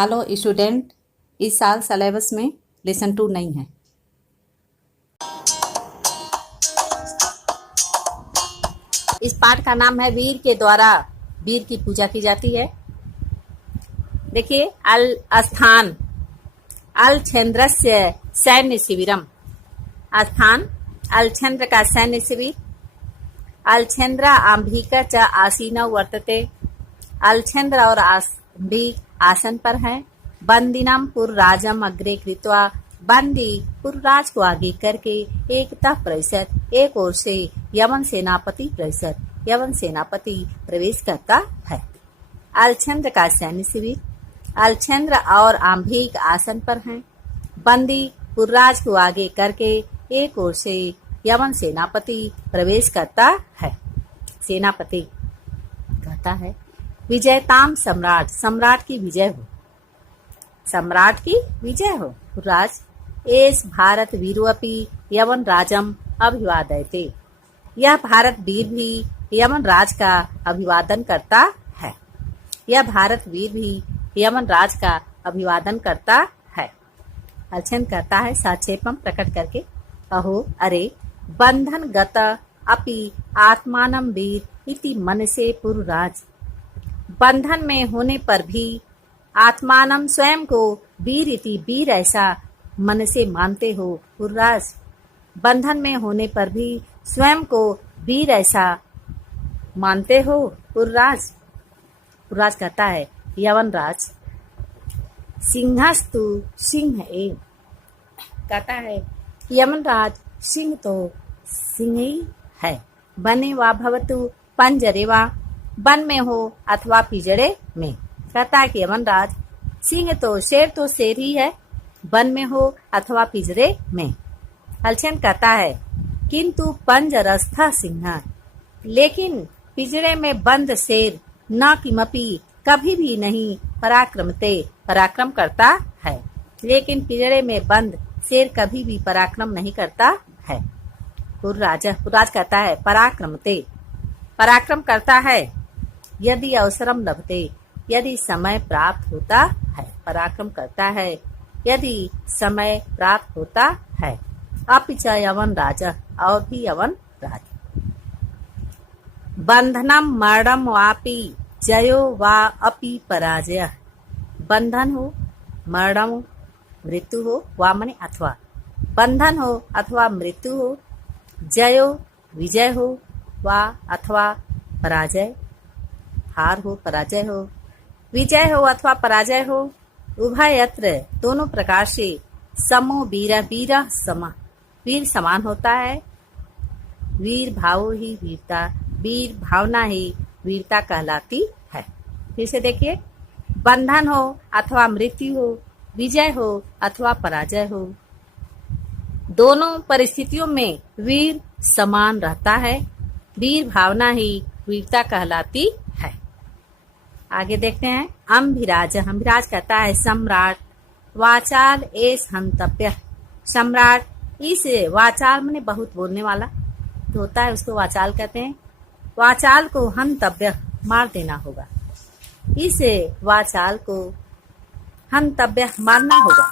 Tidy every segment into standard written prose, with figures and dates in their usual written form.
Hello student, इस साल syllabus में लेसन 2 नहीं है। इस पाठ का नाम है वीर के द्वारा वीर की पूजा की जाती है। देखिए, अल स्थान अलछेन्द्रस्य सैन्य शिविरम। स्थान अलछेन्द्र का सैन्य शिविर। अलछेन्द्र आंभिक च आसीनौ वर्तते। अलछेन्द्र और आंभिक आसन पर है। बंदिनम पुरराजम अग्रे कृत्वा। बंदी पुरराज को आगे करके एकता परिषद एक ओर से यवन सेनापति परिषद यवन सेनापति प्रवेश करता है। अलछेन्द्र का सैन्य शिविर। अलछेन्द्र और आंभिक आसन पर हैं। बंदी पुरराज को आगे करके एक ओर से यवन सेनापति प्रवेश करता है। सेनापति कहता है, विजयताम सम्राट, सम्राट की विजय हो, सम्राट की विजय हो। पुरराज एस भारत वीरोऽपि यवन राजम अभिवादयते। यह भारत वीर भी यमन राज का अभिवादन करता है। यह भारत वीर भी यमन राज का अभिवादन करता है। अलछेन्द्र करता है साक्षेपम प्रकट करके, अहो अरे बंधन गत अपि आत्मानं वीर इति मनसे पुरराज। बंधन में होने पर भी आत्मानम स्वयं को वीर इति वीर ऐसा मन से मानते हो पुरराज। बंधन में होने पर भी स्वयं को वीर ऐसा मानते हो पुरराज। पुरराज कहता है, यवन राज सिंहस्तु सिंह एव। कहता है, यमन राज सिंह तो सिंह ही है। बने वा भवतु पंजरे वा, वन में हो अथवा पिंजरे में। कहता है कि यमन राज सिंह तो शेर ही है, वन में हो अथवा पिंजरे में। अलछेन्द्र कहता है, किंतु पंजरस्थ सिंह, लेकिन पिंजरे में बंद शेर न किमपि कभी भी नहीं पराक्रमते, पराक्रम करता है। लेकिन पिंजरे में बंद शेर कभी भी पराक्रम नहीं करता है। पुरराज कहता है, पराक्रमते, पराक्रम करता है। यदि अवसरम लभते, यदि समय प्राप्त होता है। पराक्रम करता है यदि समय प्राप्त होता है। अपिच यवन राजा, और भी यवन राज। बंधनम मरणम वापि जयो वा अपि पराजय। बंधन हो, मरणम हो, मृत्यु हो, वा मने अथवा। बंधन हो अथवा मृत्यु हो, जयो विजय हो, वा अथवा पराजय, हार हो, पराजय हो। विजय हो अथवा पराजय हो, उभयत्र दोनों प्रकार से समो वीर, वीर समा, वीर समान होता है। वीर भाव ही वीरता, वीर भावना ही वीरता कहलाती है। फिर से देखिए, बंधन हो अथवा मृत्यु हो, विजय हो अथवा पराजय हो, दोनों परिस्थितियों में वीर समान रहता है। वीर भावना ही वीरता कहलाती है। आगे देखते हैं, अम्भिराज। अम्भिराज कहता है, सम्राट वाचाल एस हंतव्य। सम्राट, इस वाचाल माने बहुत बोलने वाला तो होता है, उसको वाचाल कहते हैं। वाचाल को हंतव्य, मार देना होगा। इस वाचाल को हंतव्य, मारना होगा।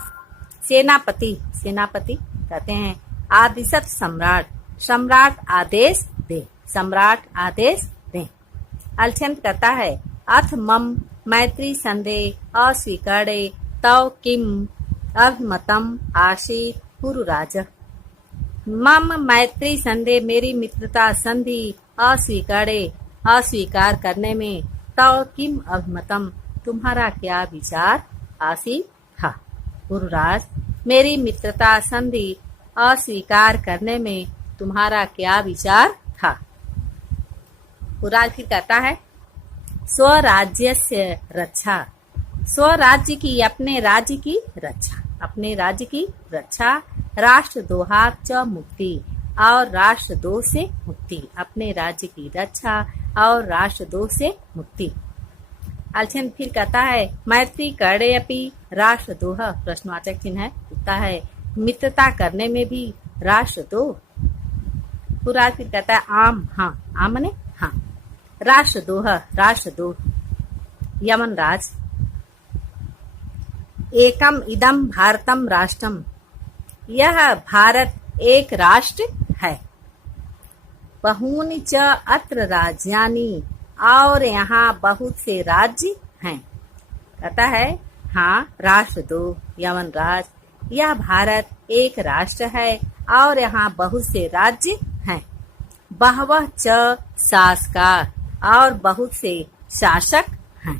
सेनापति, सेनापति कहते हैं, आदिशत सम्राट, सम्राट आदेश दे, सम्राट आदेश दे। अलछेन्द्र कहता है, अथ मम मैत्री संदेह अस्वीकारे तव किम अभिमतम आशी पुरराज। मम मैत्री संदेह, मेरी मित्रता संधि अस्वीकारे, अस्वीकार करने में, तव किम अभिमतम, तुम्हारा क्या विचार आसी था। पुरराज, मेरी मित्रता संधि अस्वीकार करने में तुम्हारा क्या विचार था। पुरराज फिर कहता है, स्वराज्य से रक्षा, स्वराज्य की, अपने राज्य की रक्षा, अपने राज्य की रक्षा। राष्ट्रद्रोहात् च मुक्ति, और राष्ट्रद्रोह से मुक्ति, अपने राज्य की रक्षा और राष्ट्रद्रोह से मुक्ति। अलछेन्द्र फिर कहता है, मैत्री करे अपि राष्ट्रद्रोह, प्रश्नवाचक चिन्ह है, कहता है मित्रता करने में भी राष्ट्रद्रोह। पुरराज फिर कहता है, आम, हाँ, आम ने हाँ। राष्ट्रद्रोह, राष्ट्रद्रोह। यमन राज एकम इदम भारतम राष्ट्रम, यह भारत एक राष्ट्र है। बहूनि च अत्र राज्यानि, और यहाँ बहुत से राज्य हैं। कहता है हाँ, राष्ट्र दो यमन राज, यह भारत एक राष्ट्र है और यहाँ बहुत से राज्य हैं। बहवः च शासका, और बहुत से शासक हैं।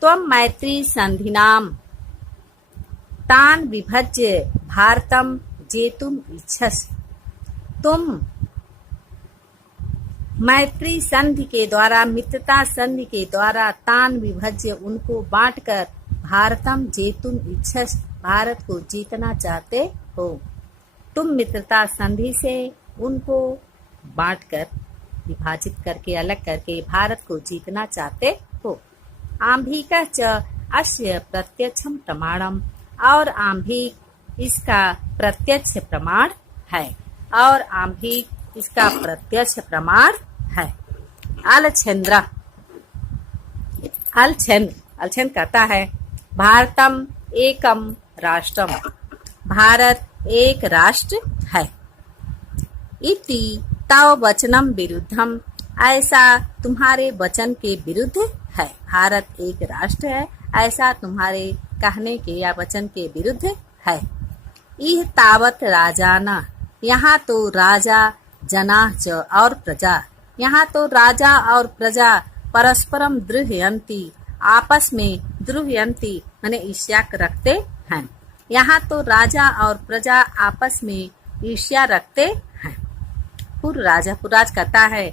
त्वं मैत्री संधिनाम तान विभज्य भारतम जेतुम इच्छस, तुम मैत्री संधि के द्वारा, मित्रता संधि के द्वारा तान विभज्य उनको बांटकर भारतम जेतुम इच्छस, भारत को जीतना चाहते हो। तुम मित्रता संधि से उनको बांटकर, विभाजित करके, अलग करके भारत को जीतना चाहते हो। आंभिका च अस्य प्रत्यक्षम प्रमाणम, और आंभिक इसका प्रत्यक्ष प्रमाण है, और आंभिक इसका प्रत्यक्ष प्रमाण है। अलछेन्द्र, अलछेन्द्र कहता है भारतम एकम राष्ट्रम, भारत एक राष्ट्र है। इति तव वचनम विरुद्धम, ऐसा तुम्हारे वचन के विरुद्ध है। भारत एक राष्ट्र है, ऐसा तुम्हारे कहने के या वचन के विरुद्ध है। इह तावत राजाना, यहाँ तो राजा, जना च और प्रजा, यहाँ तो राजा और प्रजा परस्परम द्रुह्यन्ति, आपस में द्रुह्यन्ति माने ईर्ष्या रखते हैं। यहाँ तो राजा और प्रजा आपस में ईर्ष्या रखते हैं। पुरराज कहता है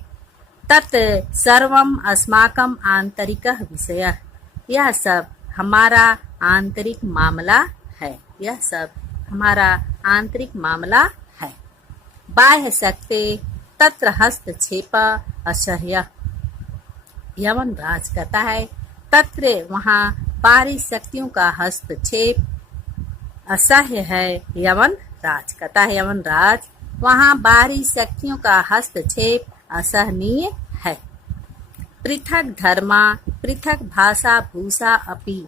तत् सर्वम अस्माकम आंतरिक विषय, यह सब हमारा आंतरिक मामला है, यह सब हमारा आंतरिक मामला है। बाह्य शक्ति तत्र हस्तक्षेप असह्य, यमन राज कहता है तत्र वहाँ बाहरी शक्तियों का हस्तक्षेप असह्य है। यमन राज कहता है यमन राज वहाँ बाहरी शक्तियों का हस्तक्षेप असहनीय है। पृथक धर्मा पृथक भाषा भूषा अपि,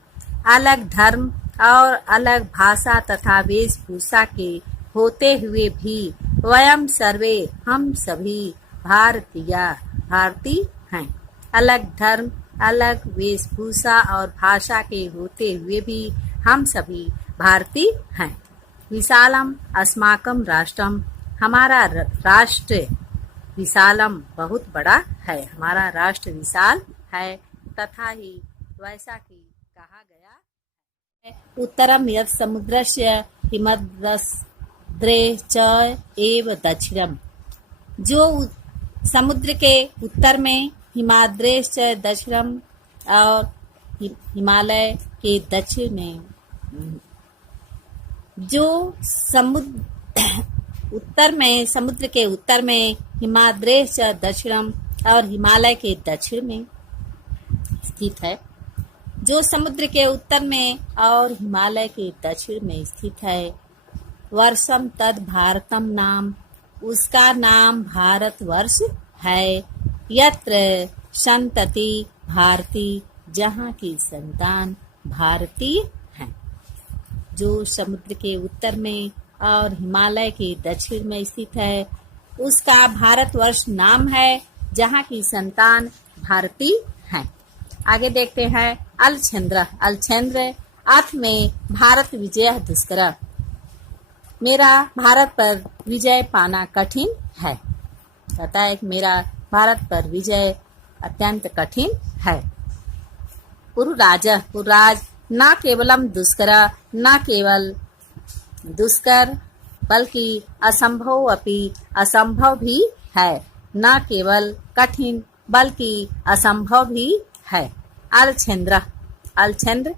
अलग धर्म और अलग भाषा तथा वेशभूषा के होते हुए भी वयम सर्वे हम सभी भारतीय हैं। अलग धर्म अलग वेशभूषा और भाषा के होते हुए भी हम सभी भारतीय हैं। विशालम अस्माकम राष्ट्रम, हमारा राष्ट्र विशालम बहुत बड़ा है, हमारा राष्ट्र विशाल है। तथा ही वैसा ही कहा गया है। उत्तरम यत् समुद्रस्य हिमद्रे च एव दक्षिणम, जो समुद्र के उत्तर में हिमाद्रेश च दक्षिणम और हिमालय के दक्षिण में, जो उत्तर में समुद्र के उत्तर में हिमाद्रेश दक्षिणम और हिमालय के दक्षिण में स्थित है। जो समुद्र के उत्तर में और हिमालय के दक्षिण में स्थित है। वर्षम तद भारतम नाम, उसका नाम भारतवर्ष है। यत्र संतति भारती, जहाँ की संतान भारतीय हैं। जो समुद्र के उत्तर में और हिमालय के दक्षिण में स्थित है, उसका भारतवर्ष नाम है, जहाँ की संतान भारतीय हैं। आगे देखते हैं अलछेन्द्र। अलछेन्द्र अर्थ में भारत विजय दुष्कर, मेरा भारत पर विजय पाना कठिन है। कहता है कि मेरा भारत पर विजय अत्यंत कठिन है। पुरुराज न केवलम दुष्कर, न केवल दुष्कर बल्कि असंभव अपि, असंभव भी है। न केवल कठिन बल्कि असंभव भी है। अलछेन्द्र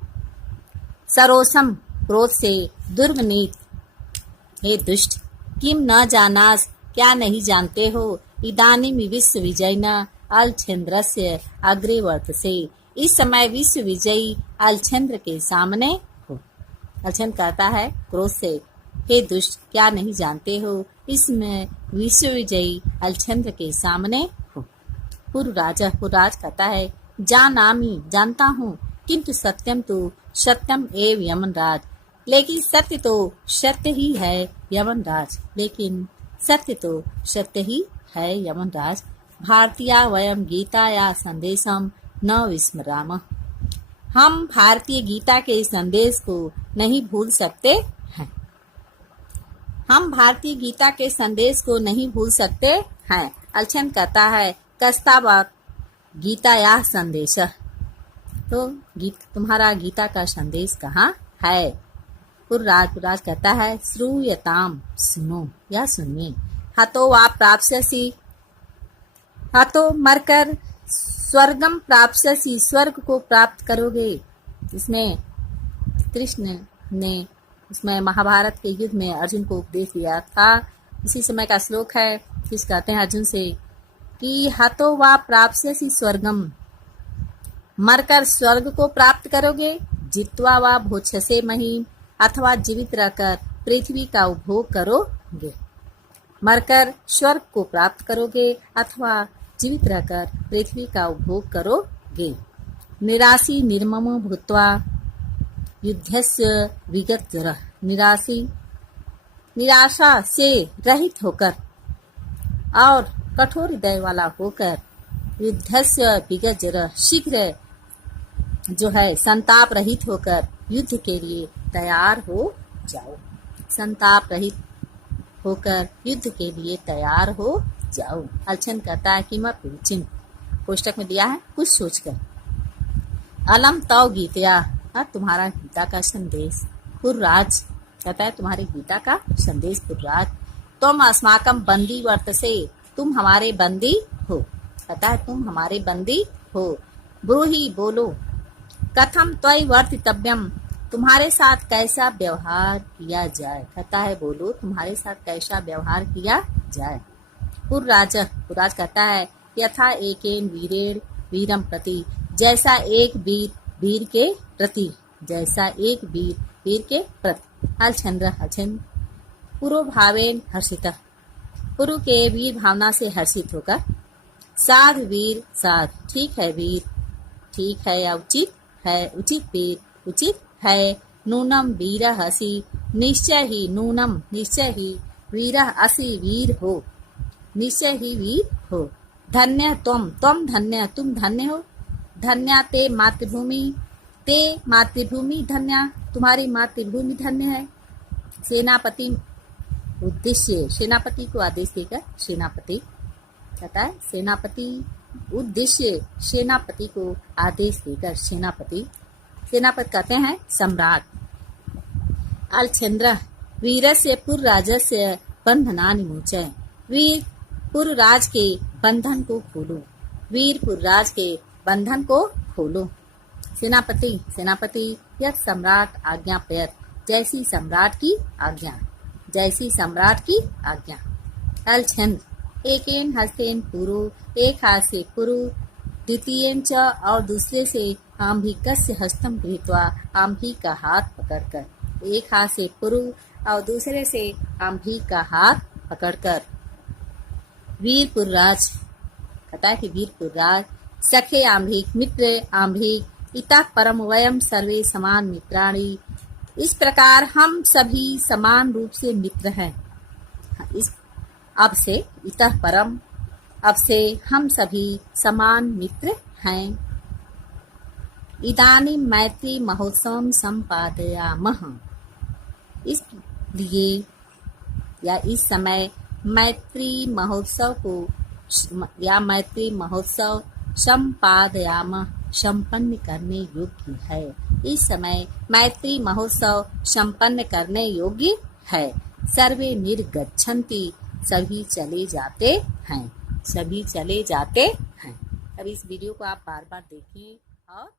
सरोसम क्रोध से दुर्विनीत, हे दुष्ट, किम न जानास, क्या नहीं जानते हो। इदानीम विश्व विजयिना अलछेन्द्रस्य अग्रे वर्तसे, इस समय विश्व विजयी अलछेन्द्र के सामने हो। अलछेन्द्र कहता है क्रोध से, हे दुष्ट, क्या नहीं जानते हो, इसमें विश्व विजयी अलछेन्द्र के सामने हो। पुरराज कहता है जानामी, जानता हूँ, किंतु सत्यम तो सत्यम एव यमनराज। लेकिन सत्य तो सत्य ही है यमनराज। लेकिन सत्य तो सत्य ही है यमनराज। भारतीया वयम गीताया संदेशम न विस्मरामः। हम भारतीय गीता के संदेश को नहीं भूल सकते हैं। हम भारतीय गीता के संदेश को नहीं भूल सकते हैं। अलछन कहता है कस्तावत गीता या संदेश। तो तुम्हारा गीता का संदेश कहाँ है? पुरराज कहता है श्रूयताम, सुनो या सुनिए। हतो वा प्राप्स्यसि, हतो मरकर स्वर्गम प्राप्स्यसि, स्वर्ग को प्राप्त करोगे। इसमें कृष्ण ने उसमें महाभारत के युद्ध में अर्जुन को उपदेश दिया था। इसी समय का श्लोक है। कृष्ण कहते हैं अर्जुन से कि हतो वा प्राप्स्यसि स्वर्गम, मरकर स्वर्ग को प्राप्त करोगे। जित्वा वा भोक्ष्यसे महीम, अथवा जीवित रहकर पृथ्वी का उपभोग करोगे। मरकर स्वर्ग को प्राप्त करोगे अथवा जीवित रहकर पृथ्वी का उपभोग करोगे। निराशी निर्ममो भूत्वा युद्धस्य विगतजरः, निराशा से रहित होकर और कठोर हृदय वाला होकर युद्धस्य विगतजरः, शीघ्र जो है संताप रहित होकर युद्ध के लिए तैयार हो जाओ। संताप रहित होकर युद्ध के लिए तैयार हो जाओ। अलछन कहता है कि मैं चिन्ह कोष्टक में दिया है कुछ सोचकर। अलम तव गीतया, तुम्हारा गीता का संदेश। पुरराज कहता है तुम्हारी गीता का संदेश। पुरराज तुम अस्माकम बंदी वर्तसे, तुम हमारे बंदी हो। कहता है तुम हमारे बंदी हो। ब्रूहि, बोलो। कथम त्वयि वर्तितव्यम, तुम्हारे साथ कैसा व्यवहार किया जाए। कहता है बोलो तुम्हारे साथ कैसा व्यवहार किया जाए। पुरराज कहता है यथा एकेन वीरेण वीरम प्रति, जैसा एक वीर के प्रति, जैसा एक वीर के प्रति। अलछन पुरो भावेन हर्षित, पुरु के वीर भावना से हर्षित होकर। साध वीर, साध ठीक है वीर, ठीक है या उचित है, उचित वीर उचित है। नूनम वीर हसी, निश्चय ही नूनम, निश्चय ही वीर असि, वीर हो, निश्चय ही वीर हो। धन्य तुम धन्य, तुम धन्य हो। धन्या ते मातृभूमि, ते मातृभूमि धन्या, तुम्हारी मातृभूमि धन्य है। सेनापति उद्देश्य, सेनापति को आदेश देकर सेनापति कहता है सेनापति उद्देश्य, सेनापति को आदेश देकर सेनापति कहते हैं सम्राट। अलछंद्र वीरस्य पुरराजस्य बंधनानि मोचय, वीर पुरराज के बंधन को खोलो। वीर पुरराज के बंधन को खोलो। सेनापति यह सम्राट आज्ञा प्रयत, जैसी सम्राट की आज्ञा, जैसी सम्राट की आज्ञा। अलछंद एकेन हस्तेन पुरु, एक हाथ से पुरु, द्वितीयेन च और दूसरे से आम्भिकस्य हस्तम गृहीत्वा, आम्भी का हाथ पकड़कर। एक हाथ से पुरु और दूसरे से आम्भी का हाथ पकड़कर। वीर पुरराज कहता है कि वीर पुरराज सखे आम्भिक, मित्र आम्भिक, इतः परम वयम सर्वे समान मित्राणि, इस प्रकार हम सभी समान रूप से मित्र हैं। इस अब से इतः परम, अब से हम सभी समान मित्र हैं। इदानीं मैत्री महोत्सव संपादयामः, इसलिए या इस समय मैत्री महोत्सव को या मैत्री महोत्सव संपादयामः, संपन्न करने योग्य है। इस समय मैत्री महोत्सव संपन्न करने योग्य है। सर्वे निर्गच्छन्ति, सभी चले जाते हैं, सभी चले जाते हैं। अब इस वीडियो को आप बार बार देखें और